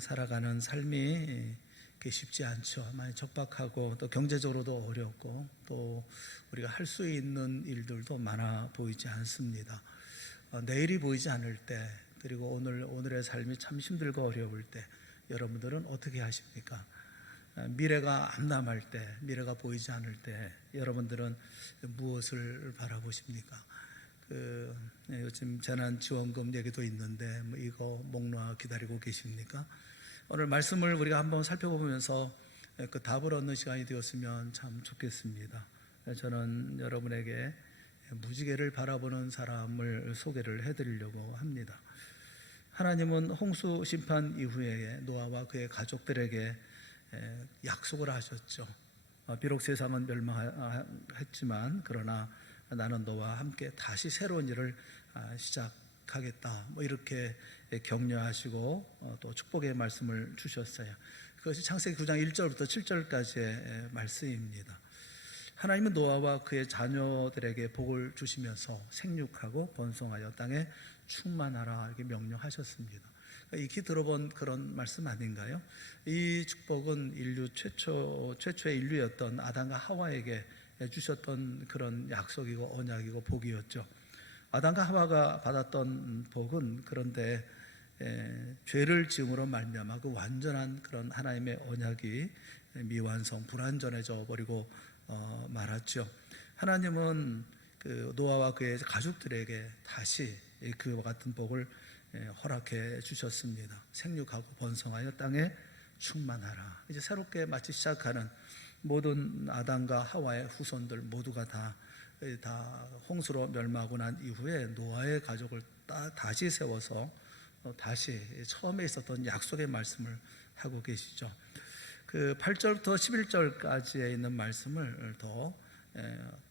살아가는 삶이 쉽지 않죠. 많이 척박하고 또 경제적으로도 어렵고 또 우리가 할 수 있는 일들도 많아 보이지 않습니다. 내일이 보이지 않을 때, 그리고 오늘의 삶이 참 힘들고 어려울 때 여러분들은 어떻게 하십니까? 미래가 암담할 때, 미래가 보이지 않을 때 여러분들은 무엇을 바라보십니까? 요즘 재난지원금 얘기도 있는데 이거 목 놓아 기다리고 계십니까? 오늘 말씀을 우리가 한번 살펴보면서 그 답을 얻는 시간이 되었으면 참 좋겠습니다. 저는 여러분에게 무지개를 바라보는 사람을 소개를 해드리려고 합니다. 하나님은 홍수 심판 이후에 노아와 그의 가족들에게 약속을 하셨죠. 비록 세상은 멸망했지만 그러나 나는 너와 함께 다시 새로운 일을 시작하겠다, 이렇게 격려하시고 또 축복의 말씀을 주셨어요. 그것이 창세기 9장 1절부터 7절까지의 말씀입니다. 하나님은 노아와 그의 자녀들에게 복을 주시면서 생육하고 번성하여 땅에 충만하라 이렇게 명령하셨습니다. 익히 들어본 그런 말씀 아닌가요? 이 축복은 인류 최초의 인류였던 아담과 하와에게 주셨던 그런 약속이고 언약이고 복이었죠. 아담과 하와가 받았던 복은 그런데 죄를 지음으로 말미암아 그 완전한 그런 하나님의 언약이 미완성, 불완전해져 버리고 말았죠. 하나님은 그 노아와 그의 가족들에게 다시 그와 같은 복을 허락해 주셨습니다. 생육하고 번성하여 땅에 충만하라. 이제 새롭게 마치 시작하는 모든 아담과 하와의 후손들 모두가 다 홍수로 멸망하고 난 이후에 노아의 가족을 다시 세워서 다시 처음에 있었던 약속의 말씀을 하고 계시죠. 그 8절부터 11절까지에 있는 말씀을 더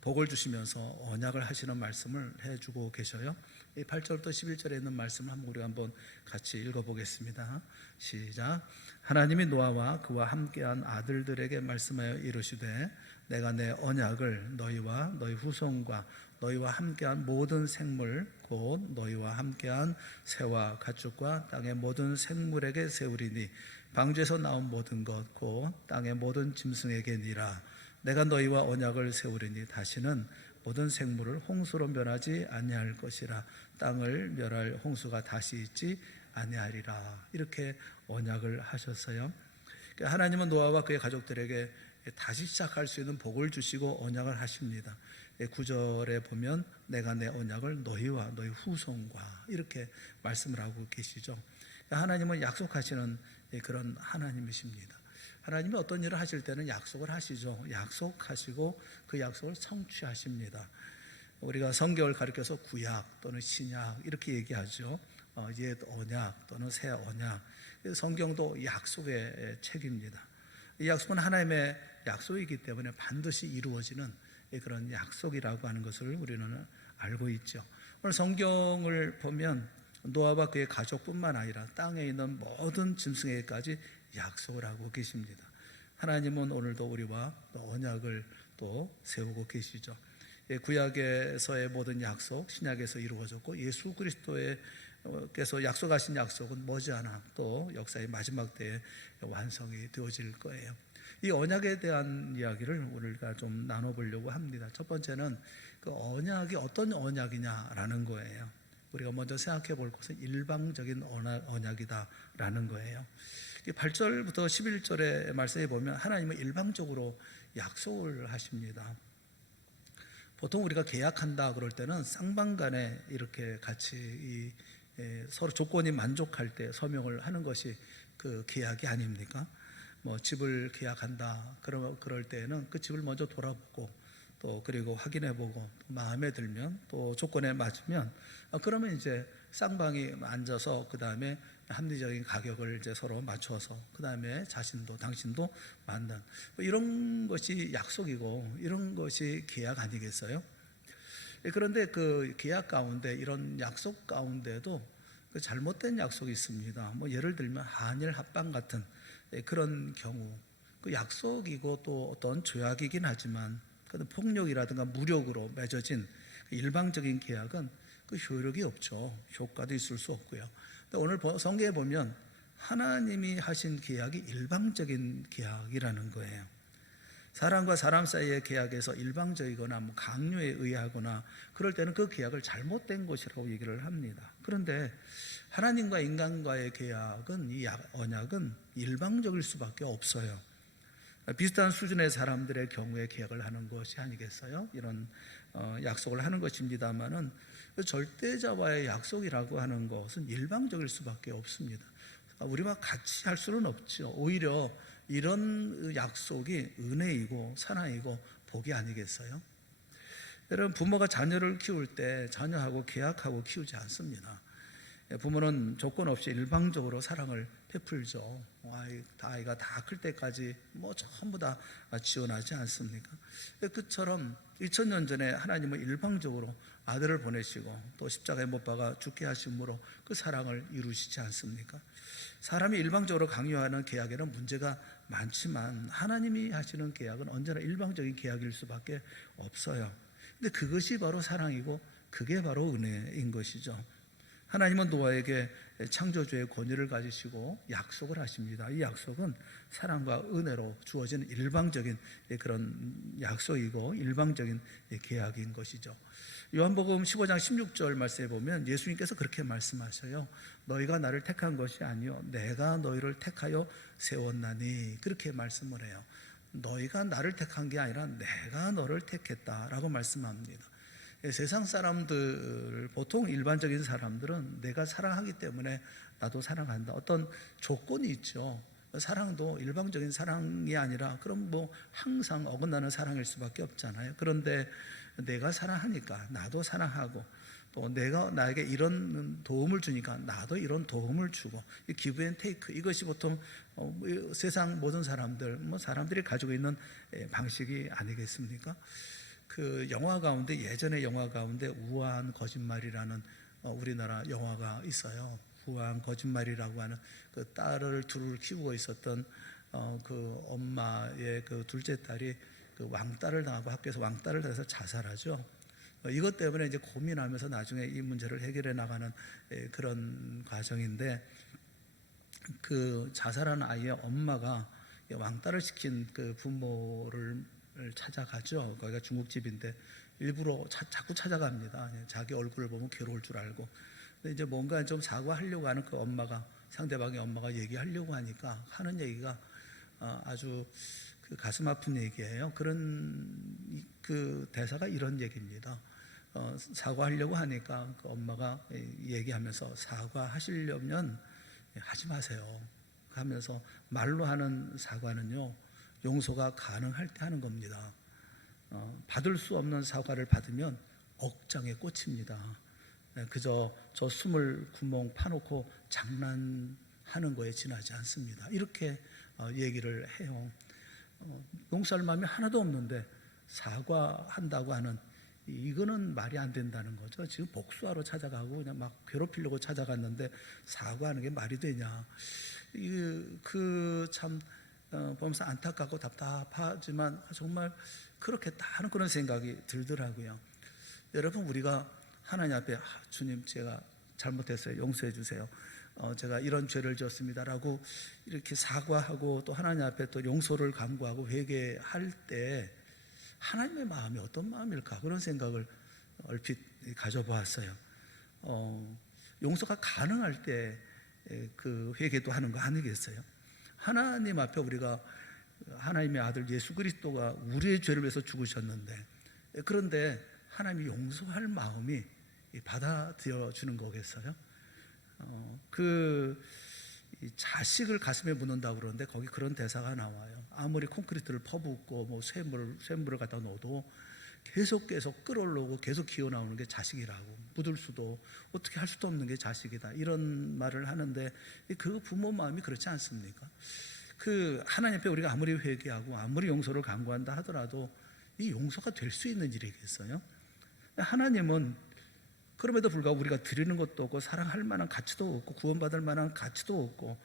복을 주시면서 언약을 하시는 말씀을 해주고 계셔요. 이 8절부터 11절에 있는 말씀을 우리가 한번 같이 읽어보겠습니다. 시작. 하나님이 노아와 그와 함께한 아들들에게 말씀하여 이르시되 내가 내 언약을 너희와 너희 후손과 너희와 함께한 모든 생물 곧 너희와 함께한 새와 가축과 땅의 모든 생물에게 세우리니 방주에서 나온 모든 것 곧 땅의 모든 짐승에게니라. 내가 너희와 언약을 세우리니 다시는 모든 생물을 홍수로 멸하지 아니할 것이라. 땅을 멸할 홍수가 다시 있지 아니하리라. 이렇게 언약을 하셨어요. 하나님은 노아와 그의 가족들에게 다시 시작할 수 있는 복을 주시고 언약을 하십니다. 9절에 보면 내가 내 언약을 너희와 너희 후손과 이렇게 말씀을 하고 계시죠. 하나님은 약속하시는 그런 하나님이십니다. 하나님이 어떤 일을 하실 때는 약속을 하시죠. 약속하시고 그 약속을 성취하십니다. 우리가 성경을 가리켜서 구약 또는 신약 이렇게 얘기하죠. 옛 언약 또는 새 언약. 성경도 약속의 책입니다. 이 약속은 하나님의 약속이기 때문에 반드시 이루어지는 그런 약속이라고 하는 것을 우리는 알고 있죠. 오늘 성경을 보면 노아와 그의 가족뿐만 아니라 땅에 있는 모든 짐승에게까지 약속을 하고 계십니다. 하나님은 오늘도 우리와 언약을 또 세우고 계시죠. 구약에서의 모든 약속, 신약에서 이루어졌고 예수 그리스도께서 약속하신 약속은 머지않아 또 역사의 마지막 때에 완성이 되어질 거예요. 이 언약에 대한 이야기를 우리가 좀 나눠보려고 합니다. 첫 번째는 그 언약이 어떤 언약이냐라는 거예요. 우리가 먼저 생각해 볼 것은 일방적인 언약이다라는 거예요. 8절부터 11절의 말씀에 보면 하나님은 일방적으로 약속을 하십니다. 보통 우리가 계약한다 그럴 때는 쌍방간에 이렇게 같이 서로 조건이 만족할 때 서명을 하는 것이 그 계약이 아닙니까? 집을 계약한다 그럴 때에는 그 집을 먼저 돌아보고 또 그리고 확인해보고 마음에 들면 또 조건에 맞으면 그러면 이제 쌍방이 앉아서 그 다음에 합리적인 가격을 이제 서로 맞춰서 그 다음에 자신도 당신도 맞는 이런 것이 약속이고 이런 것이 계약 아니겠어요? 그런데 그 계약 가운데 이런 약속 가운데도 그 잘못된 약속이 있습니다. 예를 들면 한일 합방 같은 그런 경우 그 약속이고 또 어떤 조약이긴 하지만 폭력이라든가 무력으로 맺어진 일방적인 계약은 그 효력이 없죠. 효과도 있을 수 없고요. 오늘 성경에 보면 하나님이 하신 계약이 일방적인 계약이라는 거예요. 사람과 사람 사이의 계약에서 일방적이거나 강요에 의하거나 그럴 때는 그 계약을 잘못된 것이라고 얘기를 합니다. 그런데 하나님과 인간과의 계약은, 이 언약은 일방적일 수밖에 없어요. 비슷한 수준의 사람들의 경우에 계약을 하는 것이 아니겠어요? 이런 약속을 하는 것입니다만은 절대자와의 약속이라고 하는 것은 일방적일 수밖에 없습니다. 우리와 같이 할 수는 없죠. 오히려 이런 약속이 은혜이고 사랑이고 복이 아니겠어요? 여러분, 부모가 자녀를 키울 때 자녀하고 계약하고 키우지 않습니다. 부모는 조건 없이 일방적으로 사랑을 베풀죠. 아이가 다 클 때까지 전부 다 지원하지 않습니까? 그처럼 2000년 전에 하나님은 일방적으로 아들을 보내시고 또 십자가에 못 박아 죽게 하심으로 그 사랑을 이루시지 않습니까? 사람이 일방적으로 강요하는 계약에는 문제가 많지만 하나님이 하시는 계약은 언제나 일방적인 계약일 수밖에 없어요. 근데 그것이 바로 사랑이고 그게 바로 은혜인 것이죠. 하나님은 노아에게 창조주의 권위를 가지시고 약속을 하십니다. 이 약속은 사랑과 은혜로 주어진 일방적인 그런 약속이고 일방적인 계약인 것이죠. 요한복음 15장 16절 말씀에 보면 예수님께서 그렇게 말씀하셔요. 너희가 나를 택한 것이 아니요 내가 너희를 택하여 세웠나니, 그렇게 말씀을 해요. 너희가 나를 택한 게 아니라 내가 너를 택했다라고 말씀합니다. 세상 사람들, 보통 일반적인 사람들은 내가 사랑하기 때문에 나도 사랑한다, 어떤 조건이 있죠. 사랑도 일방적인 사랑이 아니라 그럼 항상 어긋나는 사랑일 수밖에 없잖아요. 그런데 내가 사랑하니까 나도 사랑하고, 또 내가 나에게 이런 도움을 주니까 나도 이런 도움을 주고, 이 기브 앤 테이크, 이것이 보통 세상 모든 사람들, 사람들이 가지고 있는 방식이 아니겠습니까? 그 영화 가운데, 예전의 영화 가운데 우아한 거짓말이라는 우리나라 영화가 있어요. 우아한 거짓말이라고 하는, 그 딸을 둘을 키우고 있었던 그 엄마의 그 둘째 딸이 그 왕따를 당하고 학교에서 왕따를 당해서 자살하죠. 이것 때문에 이제 고민하면서 나중에 이 문제를 해결해 나가는 그런 과정인데, 그 자살한 아이의 엄마가 왕따를 시킨 그 부모를 찾아가죠. 거기가 중국집인데 일부러 자꾸 찾아갑니다. 자기 얼굴을 보면 괴로울 줄 알고. 근데 이제 뭔가 좀 사과하려고 하는 그 엄마가, 상대방의 엄마가 얘기하려고 하니까 하는 얘기가 아주 그 가슴 아픈 얘기예요. 그런 그 대사가 이런 얘기입니다. 사과하려고 하니까 그 엄마가 얘기하면서, 사과하시려면 하지 마세요 하면서, 말로 하는 사과는요 용서가 가능할 때 하는 겁니다. 받을 수 없는 사과를 받으면 억장에 꽂힙니다. 그저 저 숨을 구멍 파놓고 장난하는 거에 지나지 않습니다. 이렇게 얘기를 해요. 용서할 마음이 하나도 없는데 사과한다고 하는, 이거는 말이 안 된다는 거죠. 지금 복수하러 찾아가고 그냥 막 괴롭히려고 찾아갔는데 사과하는 게 말이 되냐. 참 보면서 안타깝고 답답하지만 정말 그렇겠다 하는 그런 생각이 들더라고요. 여러분, 우리가 하나님 앞에 주님, 제가 잘못했어요, 용서해 주세요, 제가 이런 죄를 지었습니다라고 이렇게 사과하고 또 하나님 앞에 또 용서를 간구하고 회개할 때 하나님의 마음이 어떤 마음일까, 그런 생각을 얼핏 가져보았어요. 용서가 가능할 때 그 회개도 하는 거 아니겠어요? 하나님 앞에 우리가, 하나님의 아들 예수 그리스도가 우리의 죄를 위해서 죽으셨는데, 그런데 하나님이 용서할 마음이 받아들여 주는 거겠어요? 그 자식을 가슴에 묻는다고 그러는데 거기 그런 대사가 나와요. 아무리 콘크리트를 퍼붓고 쇠물을 갖다 넣어도 계속 끌어올라오고 계속 기어나오는 게 자식이라고, 묻을 수도 어떻게 할 수도 없는 게 자식이다, 이런 말을 하는데, 그 부모 마음이 그렇지 않습니까? 그 하나님 앞에 우리가 아무리 회개하고 아무리 용서를 간구한다 하더라도 이 용서가 될 수 있는 일이겠어요? 하나님은 그럼에도 불구하고 우리가 드리는 것도 없고 사랑할 만한 가치도 없고 구원받을 만한 가치도 없고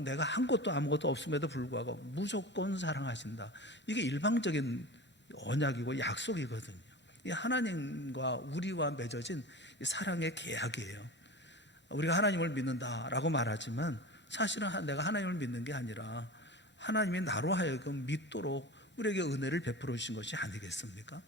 내가 한 것도 아무것도 없음에도 불구하고 무조건 사랑하신다, 이게 일방적인 언약이고 약속이거든요. 이 하나님과 우리와 맺어진 사랑의 계약이에요. 우리가 하나님을 믿는다라고 말하지만 사실은 내가 하나님을 믿는 게 아니라 하나님이 나로 하여금 믿도록 우리에게 은혜를 베풀어 주신 것이 아니겠습니까?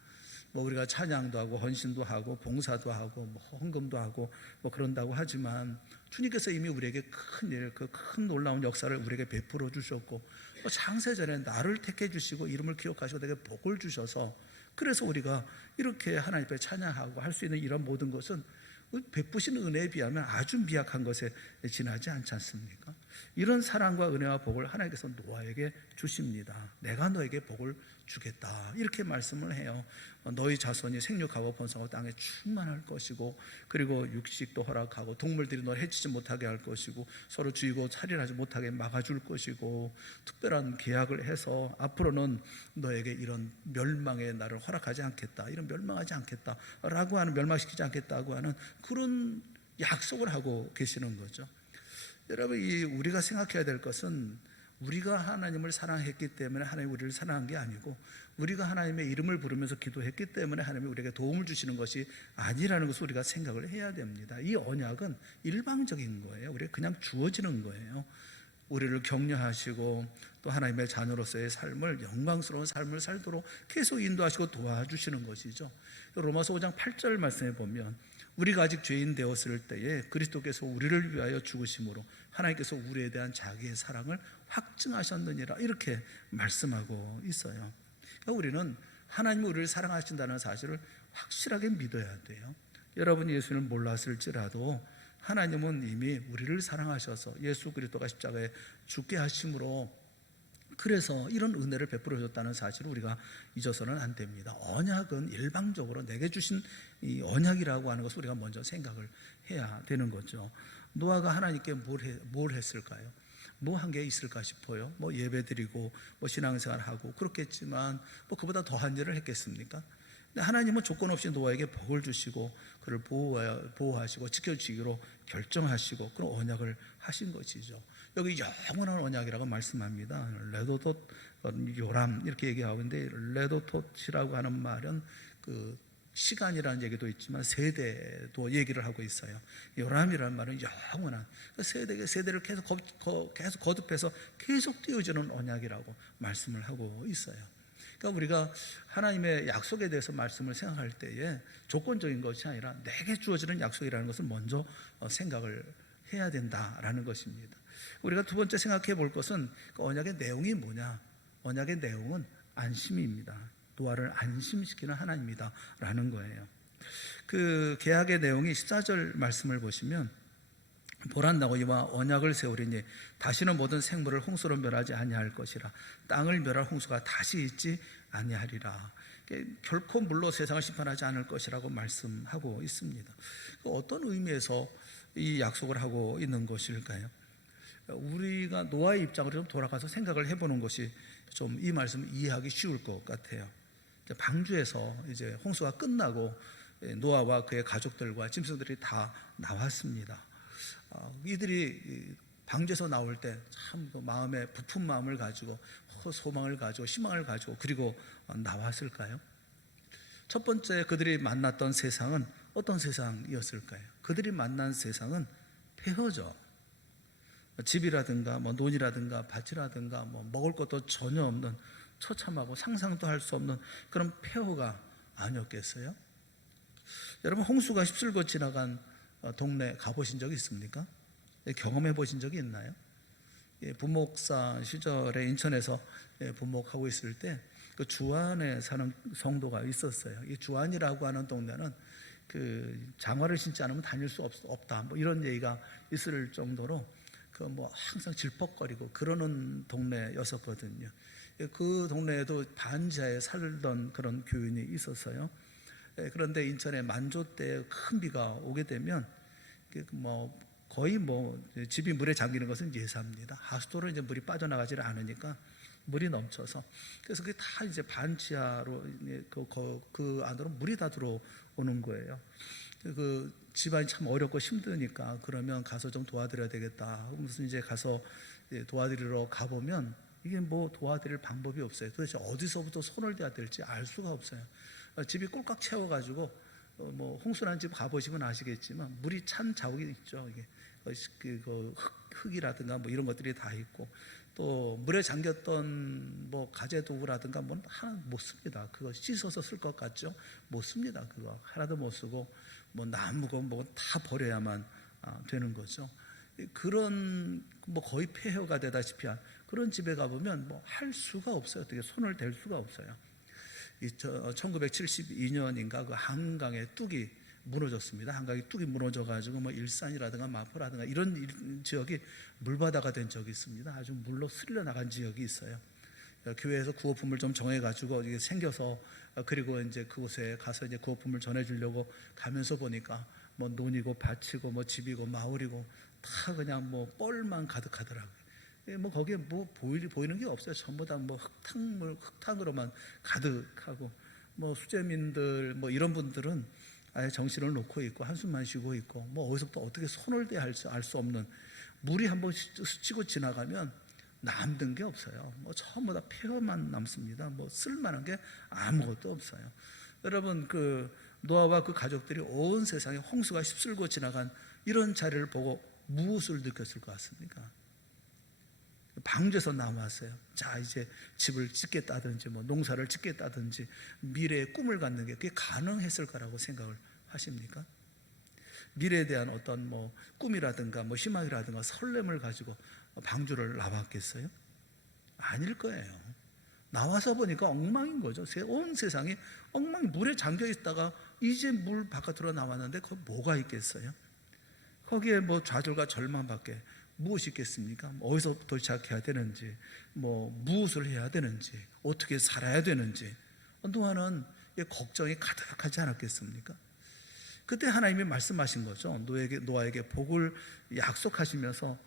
뭐 우리가 찬양도 하고 헌신도 하고 봉사도 하고 뭐 헌금도 하고 뭐 그런다고 하지만 주님께서 이미 우리에게 큰 일, 그 큰 놀라운 역사를 우리에게 베풀어 주셨고 창세전에 나를 택해 주시고 이름을 기억하시고 내게 복을 주셔서 그래서 우리가 이렇게 하나님 앞에 찬양하고 할 수 있는 이런 모든 것은 베푸신 은혜에 비하면 아주 미약한 것에 지나지 않지 않습니까? 이런 사랑과 은혜와 복을 하나님께서 노아에게 주십니다. 내가 너에게 복을 주겠다 이렇게 말씀을 해요. 너희 자손이 생육하고 번성하고 땅에 충만할 것이고 그리고 육식도 허락하고 동물들이 너를 해치지 못하게 할 것이고 서로 쥐고 살인하지 못하게 막아줄 것이고 특별한 계약을 해서 앞으로는 너에게 이런 멸망의 날을 허락하지 않겠다, 이런 멸망하지 않겠다 라고 하는, 멸망시키지 않겠다고 하는 그런 약속을 하고 계시는 거죠. 여러분, 우리가 생각해야 될 것은 우리가 하나님을 사랑했기 때문에 하나님이 우리를 사랑한 게 아니고 우리가 하나님의 이름을 부르면서 기도했기 때문에 하나님이 우리에게 도움을 주시는 것이 아니라는 것을 우리가 생각을 해야 됩니다. 이 언약은 일방적인 거예요. 우리가 그냥 주어지는 거예요. 우리를 격려하시고 또 하나님의 자녀로서의 삶을, 영광스러운 삶을 살도록 계속 인도하시고 도와주시는 것이죠. 로마서 5장 8절 말씀에 보면 우리가 아직 죄인 되었을 때에 그리스도께서 우리를 위하여 죽으심으로 하나님께서 우리에 대한 자기의 사랑을 확증하셨느니라 이렇게 말씀하고 있어요. 그러니까 우리는 하나님이 우리를 사랑하신다는 사실을 확실하게 믿어야 돼요. 여러분이 예수님을 몰랐을지라도 하나님은 이미 우리를 사랑하셔서 예수 그리스도가 십자가에 죽게 하심으로 그래서 이런 은혜를 베풀어 줬다는 사실을 우리가 잊어서는 안 됩니다. 언약은 일방적으로 내게 주신 이 언약이라고 하는 것을 우리가 먼저 생각을 해야 되는 거죠. 노아가 하나님께 뭘 했을까요? 뭐 한 게 있을까 싶어요. 뭐 예배드리고 뭐 신앙생활하고 그렇겠지만 뭐 그보다 더한 일을 했겠습니까? 근데 하나님은 조건 없이 노아에게 복을 주시고 그를 보호하시고 지켜주기로 결정하시고 그런 언약을 하신 것이죠. 여기 영원한 언약이라고 말씀합니다. 레도톳 요람 이렇게 얘기하고 있는데 레도톳이라고 하는 말은 그 시간이라는 얘기도 있지만 세대도 얘기를 하고 있어요. 요람이라는 말은 영원한 세대를 계속 거듭해서 계속 띄워주는 언약이라고 말씀을 하고 있어요. 그러니까 우리가 하나님의 약속에 대해서 말씀을 생각할 때에 조건적인 것이 아니라 내게 주어지는 약속이라는 것을 먼저 생각을 해야 된다라는 것입니다. 우리가 두 번째 생각해 볼 것은 그 언약의 내용이 뭐냐? 언약의 내용은 안심입니다. 노아를 안심시키는 하나님이다라는 거예요. 그 계약의 내용이 14절 말씀을 보시면 보란나고 이와 언약을 세우리니 다시는 모든 생물을 홍수로 멸하지 아니할 것이라 땅을 멸할 홍수가 다시 있지 아니하리라. 결코 물로 세상을 심판하지 않을 것이라고 말씀하고 있습니다. 어떤 의미에서 이 약속을 하고 있는 것일까요? 우리가 노아의 입장으로 좀 돌아가서 생각을 해보는 것이 좀 이 말씀을 이해하기 쉬울 것 같아요. 방주에서 이제 홍수가 끝나고 노아와 그의 가족들과 짐승들이 다 나왔습니다. 이들이 방주에서 나올 때 참 마음에 부푼 마음을 가지고 소망을 가지고 희망을 가지고 그리고 나왔을까요? 첫 번째 그들이 만났던 세상은 어떤 세상이었을까요? 그들이 만난 세상은 폐허죠. 집이라든가 뭐 논이라든가 밭이라든가 뭐 먹을 것도 전혀 없는 처참하고 상상도 할 수 없는 그런 폐허가 아니었겠어요? 여러분, 홍수가 휩쓸고 지나간 동네 가보신 적이 있습니까? 경험해 보신 적이 있나요? 부목사 시절에 인천에서 부목하고 있을 때 그 주안에 사는 성도가 있었어요. 이 주안이라고 하는 동네는 그 장화를 신지 않으면 다닐 수 없다 뭐 이런 얘기가 있을 정도로 그 뭐 항상 질퍽거리고 그러는 동네였었거든요. 그 동네에도 반지하에 살던 그런 교인이 있었어요. 그런데 인천에 만조 때 큰 비가 오게 되면 뭐 거의 뭐 집이 물에 잠기는 것은 예사입니다. 하수도로 이제 물이 빠져나가지를 않으니까 물이 넘쳐서 그래서 그게 다 이제 반지하로 그 안으로 물이 다 들어오는 거예요. 그 집안이 참 어렵고 힘드니까 그러면 가서 좀 도와드려야 되겠다. 무슨 이제 가서 도와드리러 가보면 이게 뭐 도와드릴 방법이 없어요. 도대체 어디서부터 손을 대야 될지 알 수가 없어요. 집이 꼴깍 채워가지고 뭐 홍수난 집 가보시면 아시겠지만 물이 찬 자국이 있죠. 이게 흙이라든가 뭐 이런 것들이 다 있고, 또 물에 잠겼던 뭐 가재 도구라든가 뭐 하나 못 씁니다. 그거 씻어서 쓸 것 같죠? 못 씁니다. 그거 하나도 못 쓰고 뭐 나무고 뭐 다 버려야만 되는 거죠. 그런 뭐 거의 폐허가 되다시피 한 그런 집에 가보면 뭐 할 수가 없어요. 어떻게 손을 댈 수가 없어요. 1972년인가 그 한강에 뚝이 무너졌습니다. 한강에 뚝이 무너져가지고 뭐 일산이라든가 마포라든가 이런 지역이 물바다가 된 적이 있습니다. 아주 물로 쓸려 나간 지역이 있어요. 교회에서 구호품을 좀 정해가지고 이게 생겨서, 그리고 이제 그곳에 가서 이제 구호품을 전해주려고 가면서 보니까 뭐 논이고 밭이고 뭐 집이고 마을이고 다 그냥 뭐 뻘만 가득하더라고요. 뭐 거기에 뭐 보이는 게 없어요. 전부 다 뭐 흙탕으로만 가득하고, 뭐 수재민들 뭐 이런 분들은 아예 정신을 놓고 있고 한숨만 쉬고 있고, 뭐 어디서부터 어떻게 손을 대야 할지 알 수 없는, 물이 한번 스치고 지나가면 남는 게 없어요. 뭐 전부 다 폐허만 남습니다. 뭐 쓸만한 게 아무것도 없어요. 여러분, 그 노아와 그 가족들이 온 세상에 홍수가 휩쓸고 지나간 이런 자리를 보고 무엇을 느꼈을 것 같습니까? 방주에서 나왔어요. 자, 이제 집을 짓겠다든지 뭐 농사를 짓겠다든지 미래의 꿈을 갖는 게 그게 가능했을 거라고 생각을 하십니까? 미래에 대한 어떤 뭐 꿈이라든가 뭐 희망이라든가 설렘을 가지고 방주를 나왔겠어요? 아닐 거예요. 나와서 보니까 엉망인 거죠. 온 세상이 엉망이 물에 잠겨 있다가 이제 물 바깥으로 나왔는데 거기 뭐가 있겠어요? 거기에 뭐 좌절과 절망밖에 무엇이 있겠습니까? 어디서부터 시작해야 되는지, 뭐 무엇을 해야 되는지, 어떻게 살아야 되는지, 노아는 걱정이 가득하지 않았겠습니까? 그때 하나님이 말씀하신 거죠. 노아에게 복을 약속하시면서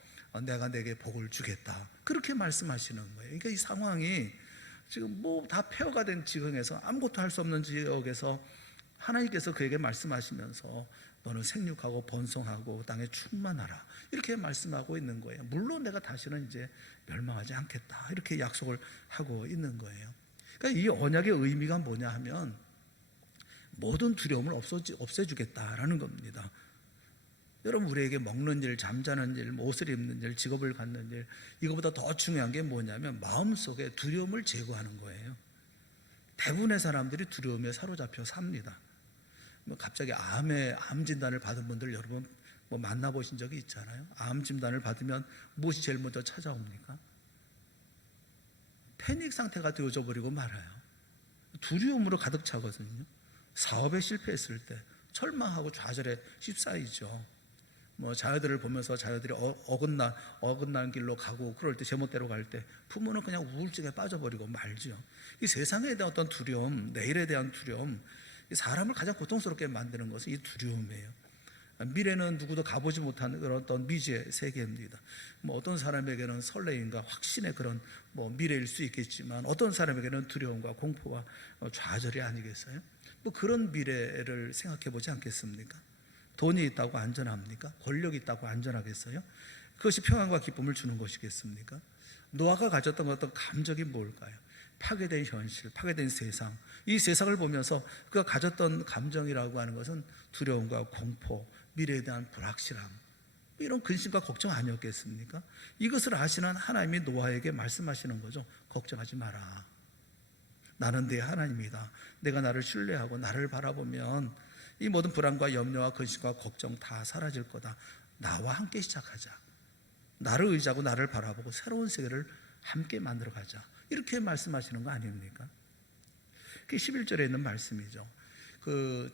내가 내게 복을 주겠다, 그렇게 말씀하시는 거예요. 그러니까 이 상황이 지금 뭐 다 폐허가 된 지경에서, 아무것도 할 수 없는 지역에서 하나님께서 그에게 말씀하시면서 너는 생육하고 번성하고 땅에 충만하라, 이렇게 말씀하고 있는 거예요. 물론 내가 다시는 이제 멸망하지 않겠다, 이렇게 약속을 하고 있는 거예요. 그러니까 이 언약의 의미가 뭐냐 하면 모든 두려움을 없애주겠다라는 겁니다. 여러분, 우리에게 먹는 일, 잠자는 일, 옷을 입는 일, 직업을 갖는 일, 이거보다 더 중요한 게 뭐냐면 마음속에 두려움을 제거하는 거예요. 대부분의 사람들이 두려움에 사로잡혀 삽니다. 뭐 갑자기 암 진단을 받은 분들 여러분 뭐 만나보신 적이 있잖아요. 암 진단을 받으면 무엇이 제일 먼저 찾아옵니까? 패닉 상태가 되어져 버리고 말아요. 두려움으로 가득 차거든요. 사업에 실패했을 때 절망하고 좌절에 휩싸이죠. 뭐 자녀들을 보면서 자녀들이 어긋난 길로 가고 그럴 때, 제멋대로 갈 때 부모는 그냥 우울증에 빠져버리고 말죠. 이 세상에 대한 어떤 두려움, 내일에 대한 두려움, 이 사람을 가장 고통스럽게 만드는 것은 이 두려움이에요. 미래는 누구도 가보지 못한 그런 어떤 미지의 세계입니다. 뭐 어떤 사람에게는 설레임과 확신의 그런 뭐 미래일 수 있겠지만, 어떤 사람에게는 두려움과 공포와 좌절이 아니겠어요? 뭐 그런 미래를 생각해 보지 않겠습니까? 돈이 있다고 안전합니까? 권력이 있다고 안전하겠어요? 그것이 평안과 기쁨을 주는 것이겠습니까? 노아가 가졌던 어떤 감정이 뭘까요? 파괴된 현실, 파괴된 세상, 이 세상을 보면서 그가 가졌던 감정이라고 하는 것은 두려움과 공포, 미래에 대한 불확실함, 이런 근심과 걱정 아니었겠습니까? 이것을 아시는 하나님이 노아에게 말씀하시는 거죠. 걱정하지 마라. 나는 네 하나님이다. 내가 나를 신뢰하고 나를 바라보면 이 모든 불안과 염려와 근심과 걱정 다 사라질 거다. 나와 함께 시작하자. 나를 의지하고 나를 바라보고 새로운 세계를 함께 만들어가자, 이렇게 말씀하시는 거 아닙니까? 그게 11절에 있는 말씀이죠.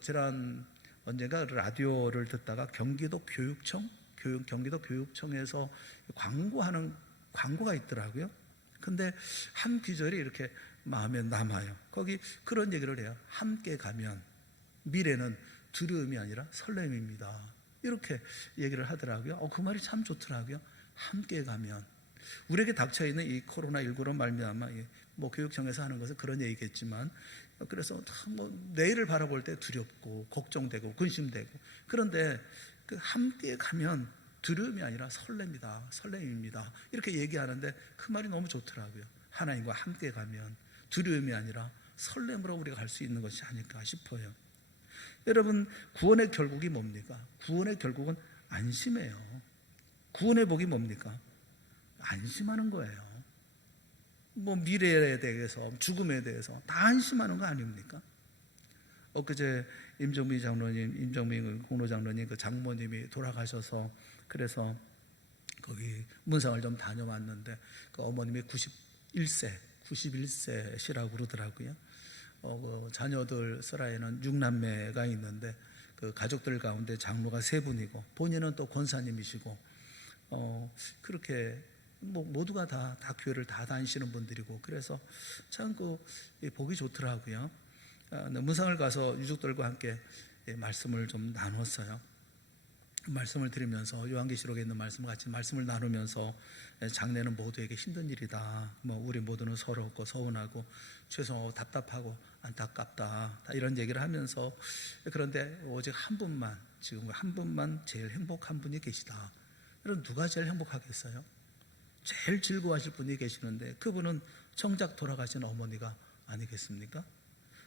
지난 언젠가 라디오를 듣다가 경기도 교육청에서 광고가 있더라고요. 근데 한 귀절이 이렇게 마음에 남아요. 거기 그런 얘기를 해요. 함께 가면 미래는 두려움이 아니라 설렘입니다, 이렇게 얘기를 하더라고요. 그 말이 참 좋더라고요. 함께 가면. 우리에게 닥쳐있는 이 코로나19로 말미암아 뭐 교육청에서 하는 것은 그런 얘기겠지만, 그래서 뭐 내일을 바라볼 때 두렵고 걱정되고 근심되고, 그런데 그 함께 가면 두려움이 아니라 설렘입니다, 이렇게 얘기하는데 그 말이 너무 좋더라고요. 하나님과 함께 가면 두려움이 아니라 설렘으로 우리가 갈 수 있는 것이 아닐까 싶어요. 여러분, 구원의 결국이 뭡니까? 구원의 결국은 안심이에요. 구원의 복이 뭡니까? 안심하는 거예요. 뭐 미래에 대해서, 죽음에 대해서 다 안심하는 거 아닙니까? 엊그제 임정민 공로장로님 그 장모님이 돌아가셔서 그래서 거기 문상을 좀 다녀왔는데 그 어머님이 91세시라고 그러더라고요. 그 자녀들 슬하에는 6남매가 있는데 그 가족들 가운데 장로가 3분이고 본인은 또 권사님이시고 그렇게 뭐 모두가 다 교회를 다 다니시는 분들이고 그래서 참 그 보기 좋더라고요. 문상을 가서 유족들과 함께 말씀을 좀 나눴어요. 말씀을 드리면서 요한계시록에 있는 말씀과 같이 말씀을 나누면서 장례는 모두에게 힘든 일이다. 뭐 우리 모두는 서럽고 서운하고 죄송하고 답답하고 안타깝다. 다 이런 얘기를 하면서 그런데 오직 한 분만 지금 한 분만 제일 행복한 분이 계시다. 여러분 누가 제일 행복하겠어요? 제일 즐거워하실 분이 계시는데 그분은 정작 돌아가신 어머니가 아니겠습니까?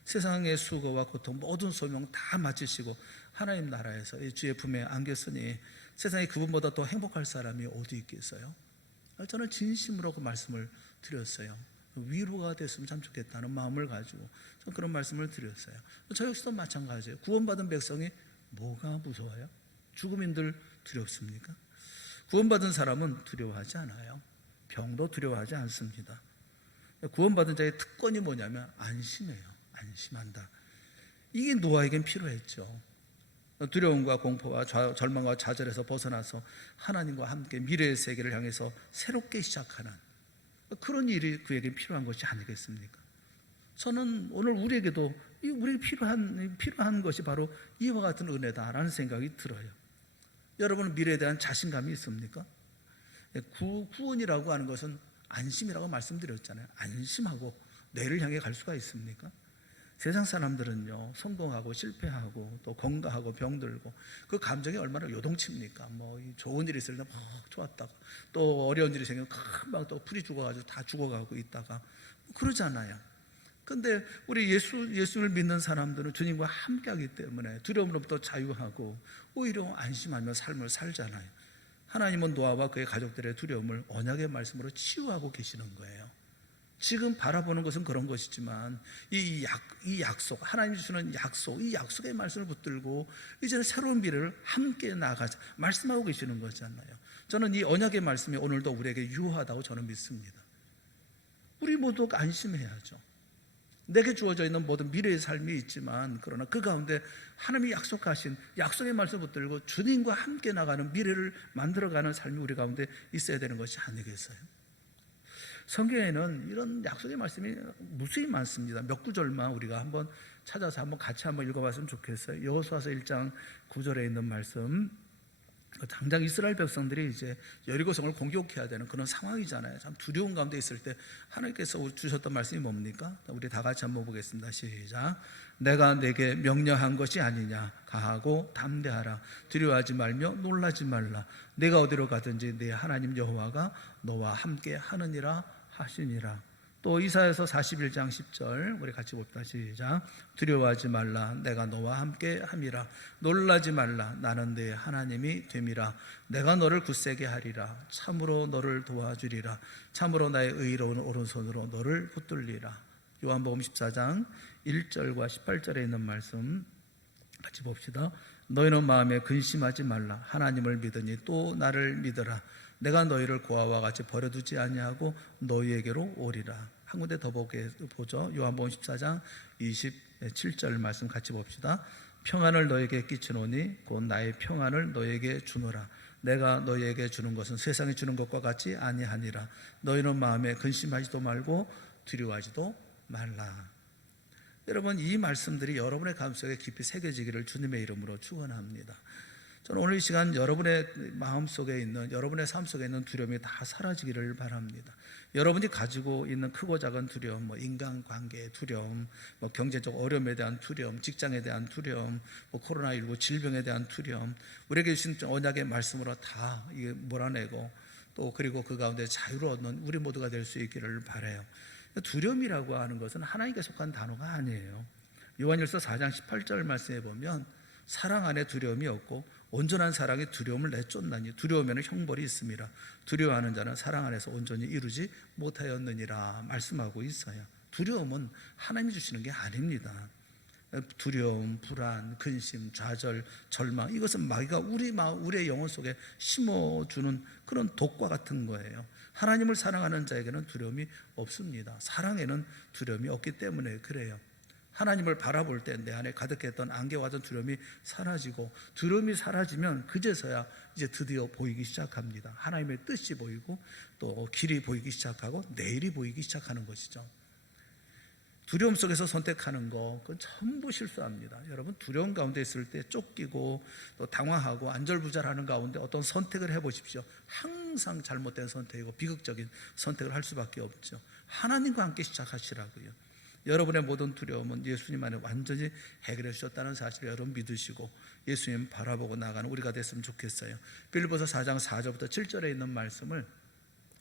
세상의 수고와 고통 모든 소명 다 마치시고 하나님 나라에서 주의 품에 안겼으니 세상에 그분보다 더 행복할 사람이 어디 있겠어요? 저는 진심으로 그 말씀을 드렸어요. 위로가 됐으면 참 좋겠다는 마음을 가지고 저는 그런 말씀을 드렸어요. 저 역시도 마찬가지예요. 구원받은 백성이 뭐가 무서워요? 죽음인들 두렵습니까? 구원받은 사람은 두려워하지 않아요. 병도 두려워하지 않습니다. 구원받은 자의 특권이 뭐냐면 안심해요. 안심한다. 이게 노아에겐 필요했죠. 두려움과 공포와 절망과 좌절에서 벗어나서 하나님과 함께 미래의 세계를 향해서 새롭게 시작하는 그런 일이 그에게 필요한 것이 아니겠습니까? 저는 오늘 우리에게도 우리에게 필요한 것이 바로 이와 같은 은혜다라는 생각이 들어요. 여러분은 미래에 대한 자신감이 있습니까? 구원이라고 하는 것은 안심이라고 말씀드렸잖아요. 안심하고 내일을 향해 갈 수가 있습니까? 세상 사람들은요, 성공하고 실패하고 또 건강하고 병들고 그 감정이 얼마나 요동칩니까? 뭐 좋은 일이 있을 때 막 좋았다가 또 어려운 일이 생기면 금방 또 풀이 죽어가지고 다 죽어가고 있다가 그러잖아요. 근데 우리 예수를 믿는 사람들은 주님과 함께하기 때문에 두려움으로부터 자유하고 오히려 안심하며 삶을 살잖아요. 하나님은 노아와 그의 가족들의 두려움을 언약의 말씀으로 치유하고 계시는 거예요. 지금 바라보는 것은 그런 것이지만 이 약속, 하나님이 주시는 약속, 이 약속의 말씀을 붙들고 이제는 새로운 미래를 함께 나가자 말씀하고 계시는 거잖아요. 저는 이 언약의 말씀이 오늘도 우리에게 유효하다고 저는 믿습니다. 우리 모두 안심해야죠. 내게 주어져 있는 모든 미래의 삶이 있지만 그러나 그 가운데 하나님이 약속하신 약속의 말씀을 붙들고 주님과 함께 나가는 미래를 만들어가는 삶이 우리 가운데 있어야 되는 것이 아니겠어요? 성경에는 이런 약속의 말씀이 무수히 많습니다. 몇 구절만 우리가 한번 찾아서 같이 한번 읽어봤으면 좋겠어요. 여호수아서 1장 9절에 있는 말씀. 당장 이스라엘 백성들이 이제 여리고성을 공격해야 되는 그런 상황이잖아요. 참 두려운 가운데 있을 때 하나님께서 주셨던 말씀이 뭡니까? 우리 다 같이 한번 보겠습니다. 시작. 내가 내게 명령한 것이 아니냐. 가하고 담대하라. 두려워하지 말며 놀라지 말라. 내가 어디로 가든지 네 하나님 여호와가 너와 함께 하느니라 하시니라. 또 이사야서 41장 10절 우리 같이 봅시다. 시작. 두려워하지 말라. 내가 너와 함께 함이라. 놀라지 말라. 나는 네 하나님이 됨이라. 내가 너를 굳세게 하리라. 참으로 너를 도와주리라. 참으로 나의 의로운 오른손으로 너를 붙들리라. 요한복음 14장 1절과 18절에 있는 말씀 같이 봅시다. 너희는 마음에 근심하지 말라. 하나님을 믿으니 또 나를 믿으라. 내가 너희를 고아와 같이 버려두지 아니하고 너희에게로 오리라. 한 군데 더 보죠. 요한복음 14장 27절 말씀 같이 봅시다. 평안을 너에게 끼치노니 곧 나의 평안을 너에게 주노라. 내가 너희에게 주는 것은 세상이 주는 것과 같이 아니하니라. 너희는 마음에 근심하지도 말고 두려워하지도 말라. 여러분, 이 말씀들이 여러분의 가슴속에 깊이 새겨지기를 주님의 이름으로 축원합니다. 저는 오늘 이 시간 여러분의 마음속에 있는, 여러분의 삶 속에 있는 두려움이 다 사라지기를 바랍니다. 여러분이 가지고 있는 크고 작은 두려움, 인간관계의 두려움, 경제적 어려움에 대한 두려움, 직장에 대한 두려움, 코로나19 질병에 대한 두려움, 우리에게 주신 언약의 말씀으로 다 몰아내고 또 그리고 그 가운데 자유를 얻는 우리 모두가 될 수 있기를 바라요. 두려움이라고 하는 것은 하나님께 속한 단어가 아니에요. 요한일서 4장 18절 말씀에 보면 사랑 안에 두려움이 없고 온전한 사랑이 두려움을 내쫓나니 두려우면 형벌이 있음이라. 두려워하는 자는 사랑 안에서 온전히 이루지 못하였느니라 말씀하고 있어요. 두려움은 하나님이 주시는 게 아닙니다. 두려움, 불안, 근심, 좌절, 절망, 이것은 마귀가 우리의 영혼 속에 심어주는 그런 독과 같은 거예요. 하나님을 사랑하는 자에게는 두려움이 없습니다. 사랑에는 두려움이 없기 때문에 그래요. 하나님을 바라볼 때 내 안에 가득했던 안개와 같은 두려움이 사라지고, 두려움이 사라지면 그제서야 이제 드디어 보이기 시작합니다. 하나님의 뜻이 보이고 또 길이 보이기 시작하고 내일이 보이기 시작하는 것이죠. 두려움 속에서 선택하는 거, 그건 전부 실수합니다. 여러분, 두려움 가운데 있을 때 쫓기고 또 당황하고 안절부절하는 가운데 어떤 선택을 해보십시오. 항상 잘못된 선택이고 비극적인 선택을 할 수밖에 없죠. 하나님과 함께 시작하시라고요. 여러분의 모든 두려움은 예수님 안에 완전히 해결해 주셨다는 사실을 여러분 믿으시고 예수님 바라보고 나가는 우리가 됐으면 좋겠어요. 빌립보서 4장 4절부터 7절에 있는 말씀을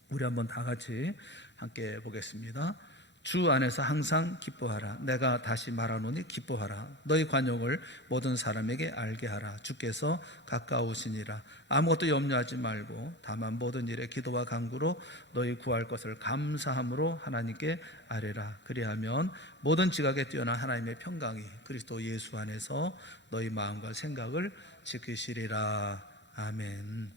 우리 한번 다 같이 함께 보겠습니다. 주 안에서 항상 기뻐하라. 내가 다시 말하노니 기뻐하라. 너희 관용을 모든 사람에게 알게 하라. 주께서 가까우시니라. 아무것도 염려하지 말고 다만 모든 일에 기도와 간구로 너희 구할 것을 감사함으로 하나님께 아뢰라. 그리하면 모든 지각에 뛰어난 하나님의 평강이 그리스도 예수 안에서 너희 마음과 생각을 지키시리라. 아멘.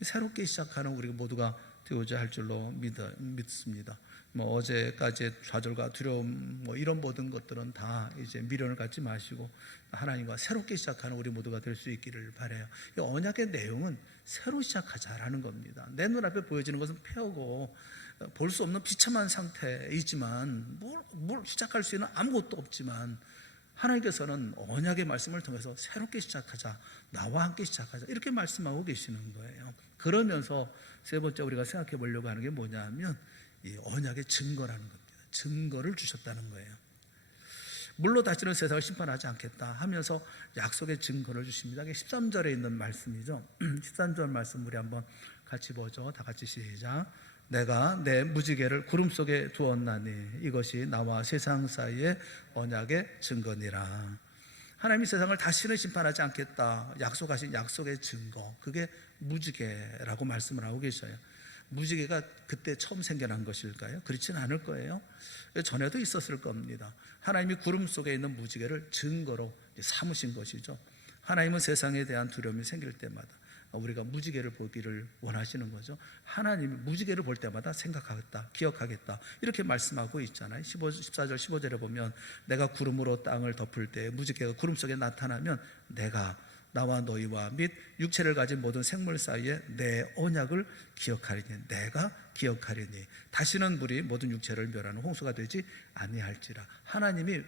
새롭게 시작하는 우리 모두가 되고자 할 줄로 믿습니다. 어제까지의 좌절과 두려움 이런 모든 것들은 다 이제 미련을 갖지 마시고 하나님과 새롭게 시작하는 우리 모두가 될 수 있기를 바라요. 이 언약의 내용은 새로 시작하자라는 겁니다. 내 눈앞에 보여지는 것은 폐허고 볼 수 없는 비참한 상태이지만 뭘 시작할 수 있는 아무것도 없지만 하나님께서는 언약의 말씀을 통해서 새롭게 시작하자, 나와 함께 시작하자, 이렇게 말씀하고 계시는 거예요. 그러면서 세 번째 우리가 생각해 보려고 하는 게 뭐냐 하면 이 언약의 증거라는 겁니다. 증거를 주셨다는 거예요. 물로 다시는 세상을 심판하지 않겠다 하면서 약속의 증거를 주십니다. 이게 13절에 있는 말씀이죠. 13절 말씀 우리 한번 같이 보죠. 다 같이 시작. 내가 내 무지개를 구름 속에 두었나니 이것이 나와 세상 사이의 언약의 증거니라. 하나님이 세상을 다시는 심판하지 않겠다 약속하신 약속의 증거, 그게 무지개라고 말씀을 하고 계셔요. 무지개가 그때 처음 생겨난 것일까요? 그렇지는 않을 거예요. 전에도 있었을 겁니다. 하나님이 구름 속에 있는 무지개를 증거로 삼으신 것이죠. 하나님은 세상에 대한 두려움이 생길 때마다 우리가 무지개를 보기를 원하시는 거죠. 하나님이 무지개를 볼 때마다 생각하겠다, 기억하겠다, 이렇게 말씀하고 있잖아요. 14절 15절에 보면 내가 구름으로 땅을 덮을 때 무지개가 구름 속에 나타나면 내가 나와 너희와 및 육체를 가진 모든 생물 사이에 내 언약을 기억하리니, 내가 기억하리니 다시는 물이 모든 육체를 멸하는 홍수가 되지 아니할지라. 하나님이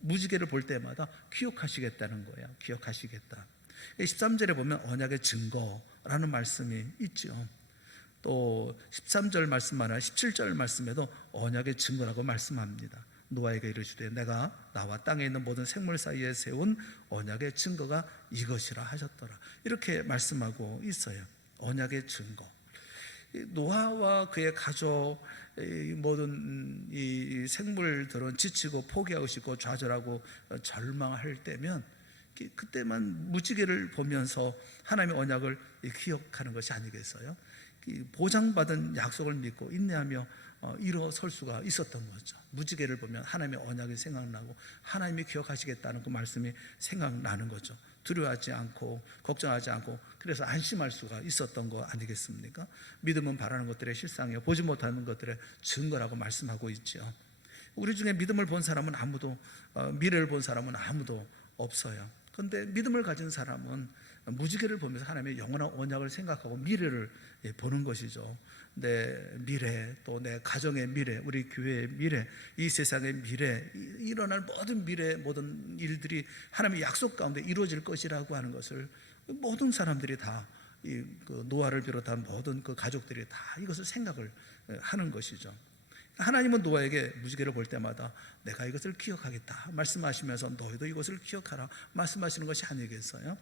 무지개를 볼 때마다 기억하시겠다는 거예요. 기억하시겠다. 13절에 보면 언약의 증거라는 말씀이 있죠. 또 13절 말씀만 아니라 17절 말씀에도 언약의 증거라고 말씀합니다. 노아에게 이르시되 내가 나와 땅에 있는 모든 생물 사이에 세운 언약의 증거가 이것이라 하셨더라. 이렇게 말씀하고 있어요. 언약의 증거. 노아와 그의 가족 모든 이 생물들은 지치고 포기하고 싶고 좌절하고 절망할 때면 그때만 무지개를 보면서 하나님의 언약을 기억하는 것이 아니겠어요? 보장받은 약속을 믿고 인내하며 일어설 수가 있었던 거죠. 무지개를 보면 하나님의 언약이 생각나고 하나님이 기억하시겠다는 그 말씀이 생각나는 거죠. 두려워하지 않고 걱정하지 않고 그래서 안심할 수가 있었던 거 아니겠습니까? 믿음은 바라는 것들의 실상이요 보지 못하는 것들의 증거라고 말씀하고 있죠. 우리 중에 믿음을 본 사람은 아무도 미래를 본 사람은 아무도 없어요. 그런데 믿음을 가진 사람은 무지개를 보면서 하나님의 영원한 언약을 생각하고 미래를 보는 것이죠. 내 미래, 또 내 가정의 미래, 우리 교회의 미래, 이 세상의 미래, 일어날 모든 미래, 모든 일들이 하나님의 약속 가운데 이루어질 것이라고 하는 것을 모든 사람들이 다 그 노아를 비롯한 모든 그 가족들이 다 이것을 생각을 하는 것이죠. 하나님은 노아에게 무지개를 볼 때마다 내가 이것을 기억하겠다 말씀하시면서 너희도 이것을 기억하라 말씀하시는 것이 아니겠어요?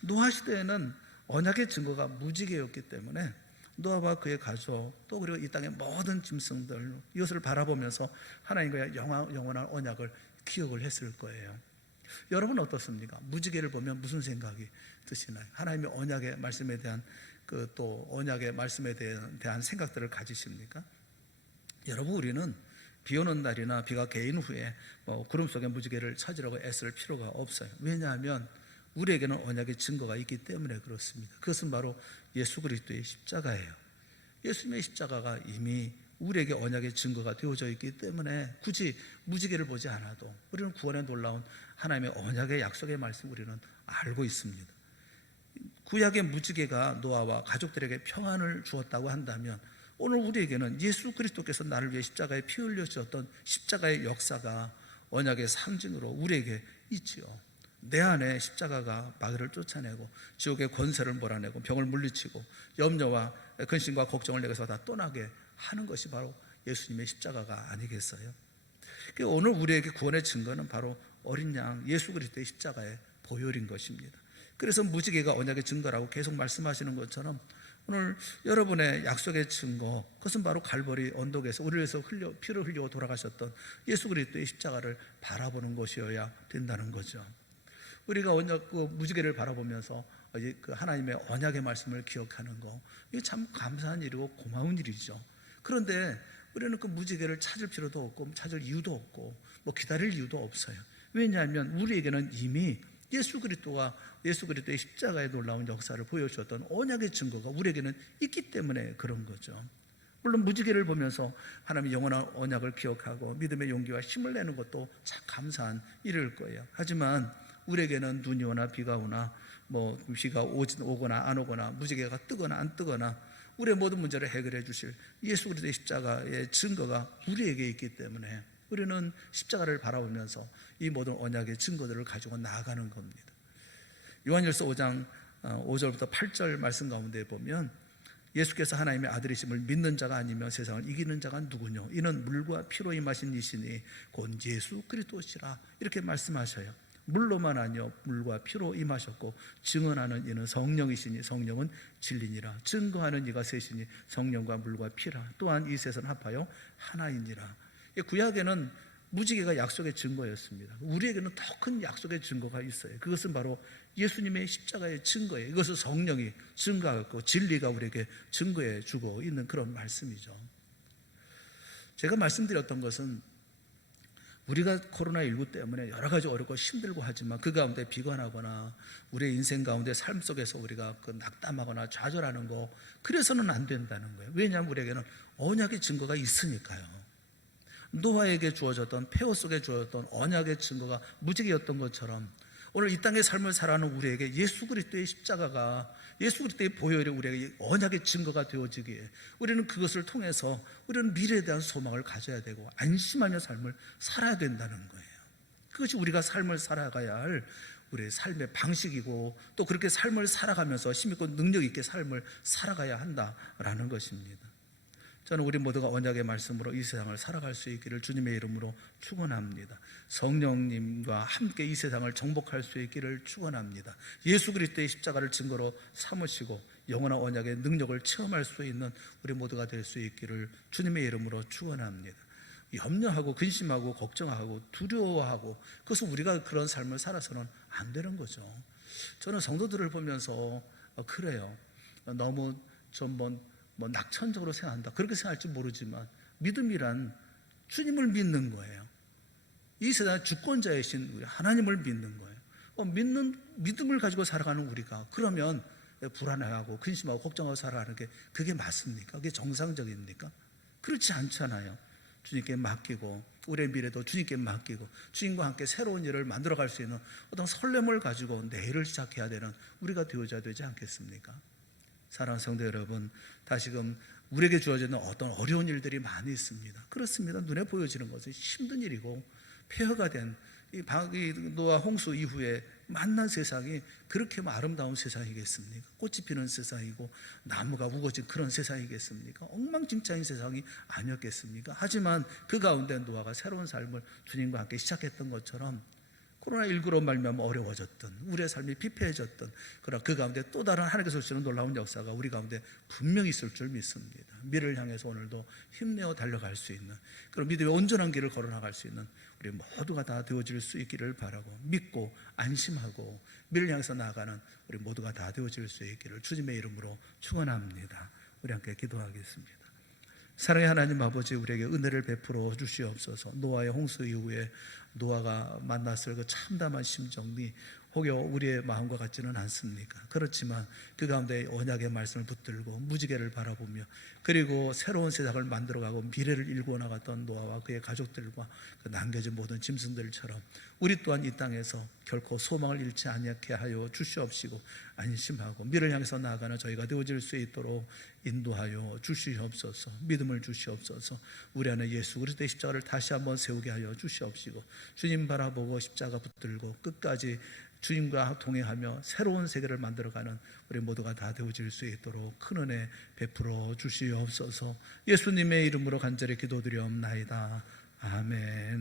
노아 시대에는 언약의 증거가 무지개였기 때문에 노아와 그의 가족 또 그리고 이 땅의 모든 짐승들 이것을 바라보면서 하나님과의 영원한 언약을 기억을 했을 거예요. 여러분 어떻습니까? 무지개를 보면 무슨 생각이 드시나요? 하나님의 언약의 말씀에 대한 또 언약의 말씀에 대한 생각들을 가지십니까? 여러분, 우리는 비 오는 날이나 비가 개인 후에 구름 속의 무지개를 찾으려고 애쓸 필요가 없어요. 왜냐하면 우리에게는 언약의 증거가 있기 때문에 그렇습니다. 그것은 바로 예수 그리스도의 십자가예요. 예수님의 십자가가 이미 우리에게 언약의 증거가 되어져 있기 때문에 굳이 무지개를 보지 않아도 우리는 구원에 놀라운 하나님의 언약의 약속의 말씀 우리는 알고 있습니다. 구약의 무지개가 노아와 가족들에게 평안을 주었다고 한다면 오늘 우리에게는 예수 그리스도께서 나를 위해 십자가에 피 흘려주셨던 십자가의 역사가 언약의 상징으로 우리에게 있지요. 내 안에 십자가가 마귀를 쫓아내고 지옥의 권세를 몰아내고 병을 물리치고 염려와 근심과 걱정을 내게서 다 떠나게 하는 것이 바로 예수님의 십자가가 아니겠어요? 오늘 우리에게 구원의 증거는 바로 어린 양 예수 그리스도의 십자가의 보혈인 것입니다. 그래서 무지개가 언약의 증거라고 계속 말씀하시는 것처럼 오늘 여러분의 약속의 증거, 그것은 바로 갈보리 언덕에서 우리를 위해서 피를 흘리고 돌아가셨던 예수 그리스도의 십자가를 바라보는 것이어야 된다는 거죠. 우리가 무지개를 바라보면서 하나님의 언약의 말씀을 기억하는 거, 이게 참 감사한 일이고 고마운 일이죠. 그런데 우리는 그 무지개를 찾을 필요도 없고 찾을 이유도 없고 기다릴 이유도 없어요. 왜냐하면 우리에게는 이미 예수 그리스도의 십자가의 놀라운 역사를 보여주셨던 언약의 증거가 우리에게는 있기 때문에 그런 거죠. 물론 무지개를 보면서 하나님의 영원한 언약을 기억하고 믿음의 용기와 힘을 내는 것도 참 감사한 일일 거예요. 하지만 우리에게는 눈이 오나 비가 오나 비가 오거나 안 오거나 무지개가 뜨거나 안 뜨거나 우리의 모든 문제를 해결해 주실 예수 그리스도의 십자가의 증거가 우리에게 있기 때문에 우리는 십자가를 바라보면서 이 모든 언약의 증거들을 가지고 나아가는 겁니다. 요한일서 5장 5절부터 8절 말씀 가운데 보면 예수께서 하나님의 아들이심을 믿는 자가 아니면 세상을 이기는 자가 누구뇨? 이는 물과 피로 임하신 이시니 곧 예수 그리스도시라 이렇게 말씀하셔요. 물로만 아니요 물과 피로 임하셨고 증언하는 이는 성령이시니 성령은 진리니라. 증거하는 이가 셋이니 성령과 물과 피라. 또한 이 셋은 합하여 하나이니라. 구약에는 무지개가 약속의 증거였습니다. 우리에게는 더 큰 약속의 증거가 있어요. 그것은 바로 예수님의 십자가의 증거예요. 이것을 성령이 증거하고 진리가 우리에게 증거해 주고 있는 그런 말씀이죠. 제가 말씀드렸던 것은 우리가 코로나19 때문에 여러 가지 어렵고 힘들고 하지만 그 가운데 비관하거나 우리의 인생 가운데 삶 속에서 우리가 낙담하거나 좌절하는 거, 그래서는 안 된다는 거예요. 왜냐하면 우리에게는 언약의 증거가 있으니까요. 노아에게 주어졌던 폐허 속에 주어졌던 언약의 증거가 무지개였던 것처럼 오늘 이 땅의 삶을 살아가는 우리에게 예수 그리스도의 십자가가, 예수 그리스도의 보혈이 우리에게 언약의 증거가 되어지기에 우리는 그것을 통해서 우리는 미래에 대한 소망을 가져야 되고 안심하며 삶을 살아야 된다는 거예요. 그것이 우리가 삶을 살아가야 할 우리의 삶의 방식이고 또 그렇게 삶을 살아가면서 힘있고 능력 있게 삶을 살아가야 한다라는 것입니다. 저는 우리 모두가 언약의 말씀으로 이 세상을 살아갈 수 있기를 주님의 이름으로 축원합니다. 성령님과 함께 이 세상을 정복할 수 있기를 축원합니다. 예수 그리스도의 십자가를 증거로 삼으시고 영원한 언약의 능력을 체험할 수 있는 우리 모두가 될 수 있기를 주님의 이름으로 축원합니다. 염려하고 근심하고 걱정하고 두려워하고 그것은 우리가 그런 삶을 살아서는 안 되는 거죠. 저는 성도들을 보면서 그래요. 너무 낙천적으로 생각한다, 그렇게 생각할지 모르지만 믿음이란 주님을 믿는 거예요. 이 세상의 주권자이신 우리 하나님을 믿는 거예요. 믿음을 가지고 살아가는 우리가 그러면 불안해하고 근심하고 걱정하고 살아가는 게 그게 맞습니까? 그게 정상적입니까? 그렇지 않잖아요. 주님께 맡기고 우리의 미래도 주님께 맡기고 주님과 함께 새로운 일을 만들어갈 수 있는 어떤 설렘을 가지고 내일을 시작해야 되는 우리가 되어져야 되지 않겠습니까? 사랑하는 성도 여러분, 다시금 우리에게 주어지는 어떤 어려운 일들이 많이 있습니다. 그렇습니다. 눈에 보여지는 것은 힘든 일이고 폐허가 된 이 노아 홍수 이후에 만난 세상이 그렇게 아름다운 세상이겠습니까? 꽃이 피는 세상이고 나무가 우거진 그런 세상이겠습니까? 엉망진창인 세상이 아니었겠습니까? 하지만 그 가운데 노아가 새로운 삶을 주님과 함께 시작했던 것처럼 코로나19로 말미암아 어려워졌던 우리의 삶이 피폐해졌던 그러나 그 가운데 또 다른 하나님께서 주시는 놀라운 역사가 우리 가운데 분명히 있을 줄 믿습니다. 미래를 향해서 오늘도 힘내어 달려갈 수 있는 그런 믿음의 온전한 길을 걸어나갈 수 있는 우리 모두가 다 되어질 수 있기를 바라고 믿고 안심하고 미래를 향해서 나아가는 우리 모두가 다 되어질 수 있기를 주님의 이름으로 축원합니다. 우리 함께 기도하겠습니다. 사랑의 하나님 아버지, 우리에게 은혜를 베풀어 주시옵소서. 노아의 홍수 이후에 노아가 만났을 그 참담한 심정이 혹여 우리의 마음과 같지는 않습니까? 그렇지만 그 가운데 언약의 말씀을 붙들고 무지개를 바라보며 그리고 새로운 세상을 만들어가고 미래를 일구어 나갔던 노아와 그의 가족들과 그 남겨진 모든 짐승들처럼 우리 또한 이 땅에서 결코 소망을 잃지 않게 하여 주시옵시고 안심하고 미래를 향해서 나아가는 저희가 되어질 수 있도록 인도하여 주시옵소서. 믿음을 주시옵소서. 우리 안에 예수 그리스도의 십자가를 다시 한번 세우게 하여 주시옵시고 주님 바라보고 십자가 붙들고 끝까지 주님과 동행하며 새로운 세계를 만들어가는 우리 모두가 다 되어질 수 있도록 큰 은혜 베풀어 주시옵소서. 예수님의 이름으로 간절히 기도드리옵나이다. 아멘.